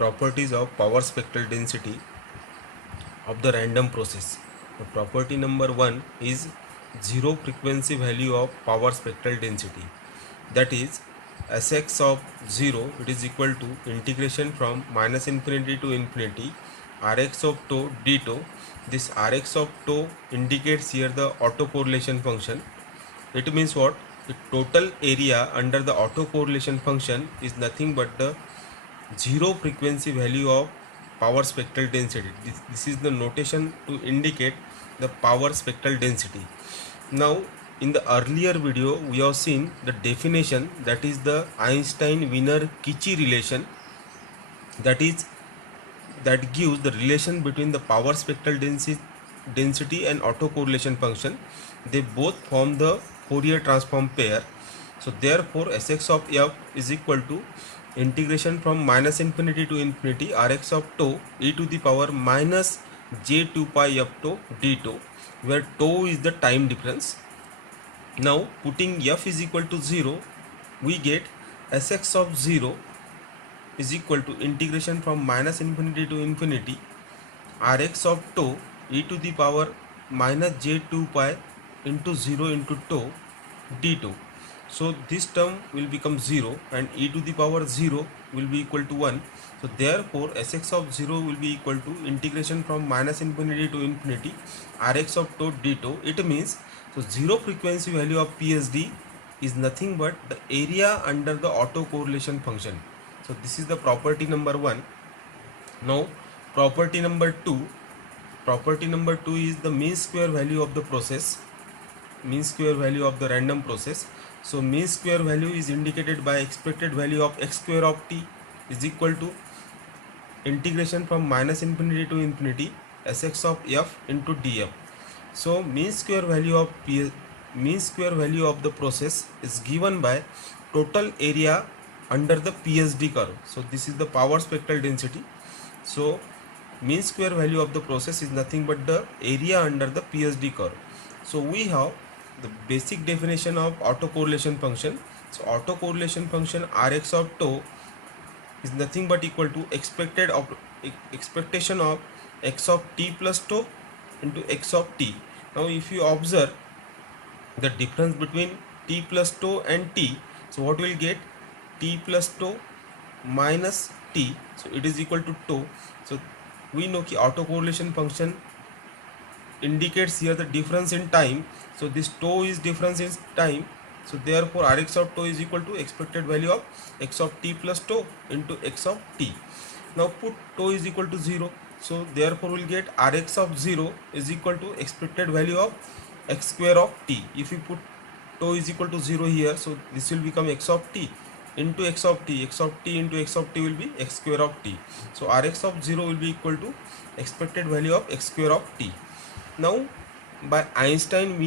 properties of power spectral density of the random process. The property number 1 is zero frequency value of power spectral density, that is Sx of 0, it is equal to integration from minus infinity to infinity Rx of tau d tau. This Rx of tau indicates here the autocorrelation function. It means what? The total area under the autocorrelation function is nothing but the zero frequency value of power spectral density. This is the notation to indicate the power spectral density. Now in the earlier video we have seen the definition, that is the Einstein-Wiener-Kichi relation, that gives the relation between the power spectral density and autocorrelation function. They both form the Fourier transform pair. So therefore Sx of f is equal to integration from minus infinity to infinity Rx of tau e to the power minus j2 pi f tau d tau, where tau is the time difference. Now putting f is equal to 0, we get Sx of 0 is equal to integration from minus infinity to infinity Rx of tau e to the power minus j2 pi into 0 into tau d tau. So this term will become 0 and e to the power 0 will be equal to 1. So therefore Sx of 0 will be equal to integration from minus infinity to infinity Rx of tau d tau. It means, so zero frequency value of PSD is nothing but the area under the autocorrelation function. So this is the property number 1. Now property number 2. Property number 2 is the mean square value of the process, mean square value of the random process. So mean square value is indicated by expected value of x square of t is equal to integration from minus infinity to infinity Sx of f into df. So mean square value of the process is given by total area under the PSD curve. So this is the power spectral density. So mean square value of the process is nothing but the area under the PSD curve. So we have the basic definition of autocorrelation function. So autocorrelation function Rx of tau is nothing but equal to expectation of x of t plus tau into x of t. Now if you observe the difference between t plus tau and t, so what will get? T plus tau minus t, so it is equal to tau. So we know कि autocorrelation function indicates here the difference in time. So this tau is difference in time. So therefore Rx of tau is equal to expected value of x of t plus tau into x of t. Now put tau is equal to 0. So therefore we'll get Rx of 0 is equal to expected value of x square of t. If you put tau is equal to 0 here, so this will become x of t into x of t. X of t into x of t will be x square of t. So Rx of 0 will be equal to expected value of x square of t. Now by Einstein